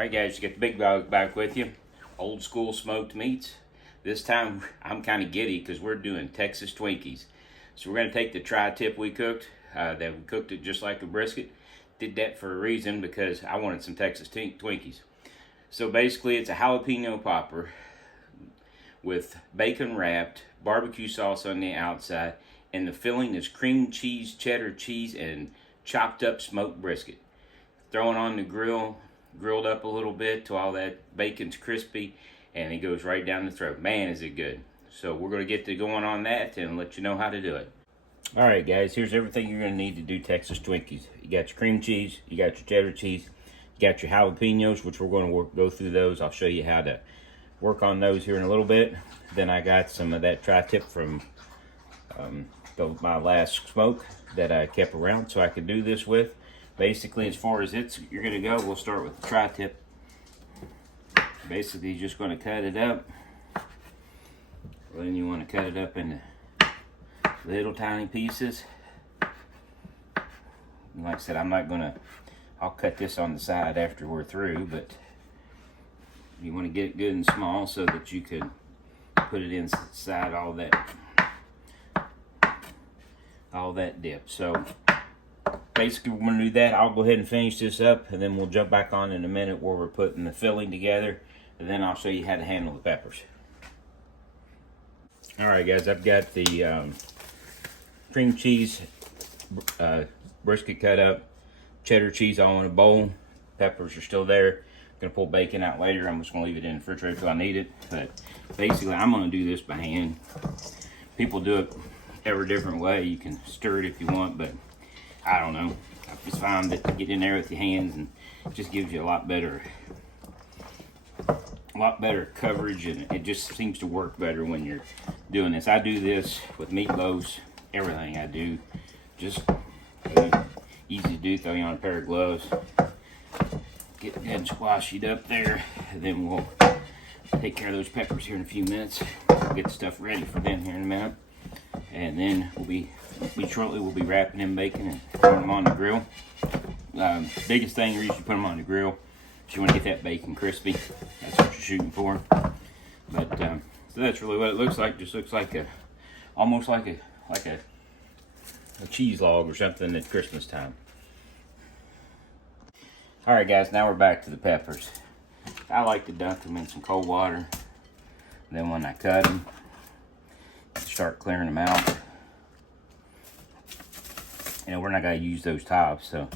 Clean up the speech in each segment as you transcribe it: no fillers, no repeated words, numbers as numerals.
Alright guys, you got the big dog back with you. Old school smoked meats. This time I'm kind of giddy because we're doing Texas Twinkies. So we're going to take the tri-tip we cooked. That we cooked it just like a brisket. Did that for a reason because I wanted some Texas Twinkies. So basically it's a jalapeno popper with bacon wrapped, barbecue sauce on the outside, and the filling is cream cheese, cheddar cheese, and chopped up smoked brisket. Throw it on the grill, grilled up a little bit till all that bacon's crispy, and it goes right down the throat. Man, is it good. So we're going to get to going on that and let you know how to do it. Alright guys, here's everything you're going to need to do Texas Twinkies. You got your cream cheese, you got your cheddar cheese, you got your jalapenos, which we're going to go through those. I'll show you how to work on those here in a little bit. Then I got some of that tri-tip from my last smoke that I kept around so I could do this with. Basically, as far as you're going to go, we'll start with the tri-tip. Basically, you're just going to cut it up. Then you want to cut it up into little tiny pieces. And like I said, I'll cut this on the side after we're through, but you want to get it good and small so that you can put it inside all that dip. So basically we're going to do that. I'll go ahead and finish this up, and then we'll jump back on in a minute where we're putting the filling together, and then I'll show you how to handle the peppers. Alright guys, I've got the cream cheese brisket cut up, cheddar cheese all in a bowl. Peppers are still there. I'm going to pull bacon out later. I'm just going to leave it in the refrigerator until I need it. But basically I'm going to do this by hand. People do it every different way. You can stir it if you want, but I don't know. I just found that to get in there with your hands, and it just gives you a lot better coverage, and it just seems to work better when you're doing this. I do this with meatloaves, everything I do. Just easy to do. Throw you on a pair of gloves. Get good and squash it up there, and then we'll take care of those peppers here in a few minutes. We'll get the stuff ready for them here in a minute, and then we'll be wrapping them bacon and throwing them on the grill. Biggest thing, the reason you put them on the grill is you want to get that bacon crispy. That's what you're shooting for. But so that's really what it looks like. Just looks like almost like a cheese log or something at Christmas time. Alright guys, now we're back to the peppers. I like to dunk them in some cold water. Then when I cut them, start clearing them out. You know, we're not going to use those tops, so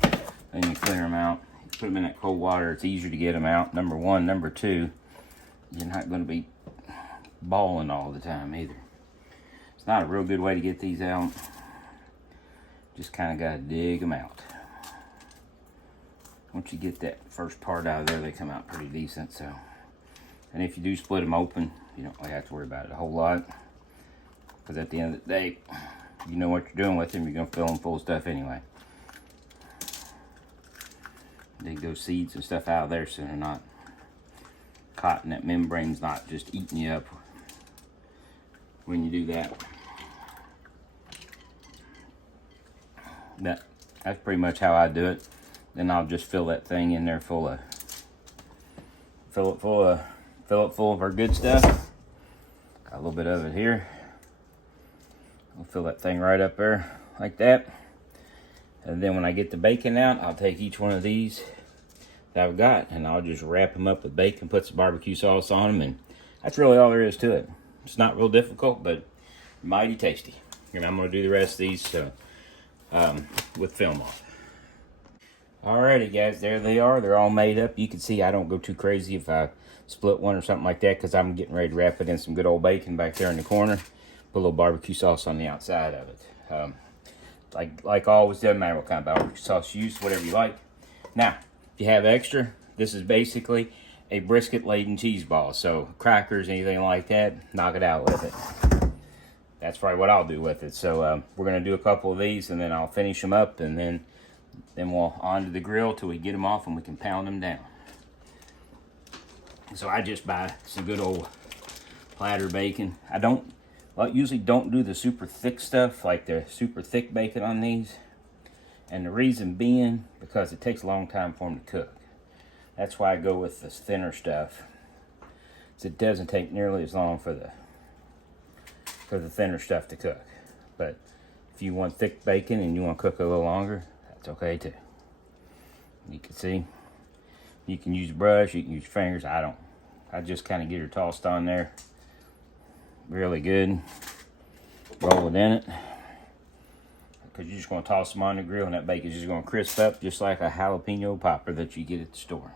then you clear them out. You put them in that cold water, it's easier to get them out. Number one. Number two, you're not going to be balling all the time either. It's not a real good way to get these out. Just kind of got to dig them out. Once you get that first part out of there, they come out pretty decent. So, and if you do split them open, you don't really have to worry about it a whole lot, because at the end of the day, you know what you're doing with them. You're going to fill them full of stuff anyway. Dig those seeds and stuff out of there so they're not caught, and that membrane's not just eating you up when you do that. That's pretty much how I do it. Then I'll just fill that thing in there fill it full of our good stuff. Got a little bit of it here. I'll fill that thing right up there like that. And then when I get the bacon out, I'll take each one of these that I've got, and I'll just wrap them up with bacon, put some barbecue sauce on them, and that's really all there is to it. It's not real difficult, but mighty tasty. And I'm going to do the rest of these with film off. Alrighty guys, there they are. They're all made up. You can see I don't go too crazy if I split one or something like that, because I'm getting ready to wrap it in some good old bacon back there in the corner. Put a little barbecue sauce on the outside of it. Like always, doesn't matter what kind of barbecue sauce you use, whatever you like. Now, if you have extra, this is basically a brisket laden cheese ball. So crackers, anything like that, knock it out with it. That's probably what I'll do with it. So we're going to do a couple of these, and then I'll finish them up, and then we'll onto the grill till we get them off and we can pound them down. So I just buy some good old platter bacon. I usually don't do the super thick stuff, like the super thick bacon on these. And the reason being, because it takes a long time for them to cook. That's why I go with the thinner stuff. So it doesn't take nearly as long for the thinner stuff to cook. But if you want thick bacon and you want to cook a little longer, that's okay too. You can see, you can use a brush, you can use your fingers. I just kind of get her tossed on there really good. Roll it in it. Because you're just going to toss them on the grill and that bacon's just going to crisp up just like a jalapeno popper that you get at the store.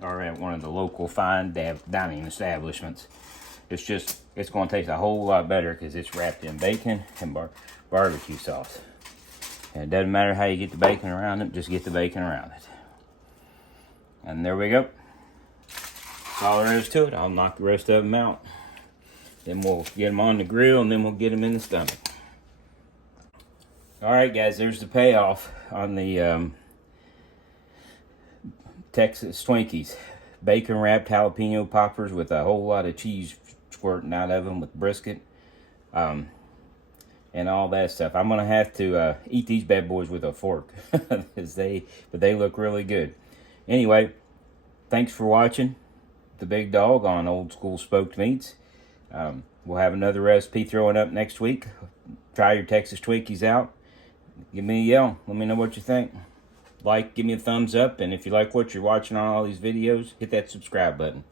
Or at one of the local fine dining establishments. It's going to taste a whole lot better because it's wrapped in bacon and barbecue sauce. And it doesn't matter how you get the bacon around it, just get the bacon around it. And there we go. That's all there is to it. I'll knock the rest of them out. Then we'll get them on the grill and then we'll get them in the stomach. Alright guys, there's the payoff on the Texas Twinkies. Bacon wrapped jalapeno poppers with a whole lot of cheese squirting out of them with brisket. And all that stuff. I'm going to have to eat these bad boys with a fork. But they look really good. Anyway, thanks for watching The Big Dog on Old School Smoked Meats. We'll have another recipe throwing up next week. Try your Texas Twinkies out. Give me a yell. Let me know what you think. Like, give me a thumbs up. And if you like what you're watching on all these videos, hit that subscribe button.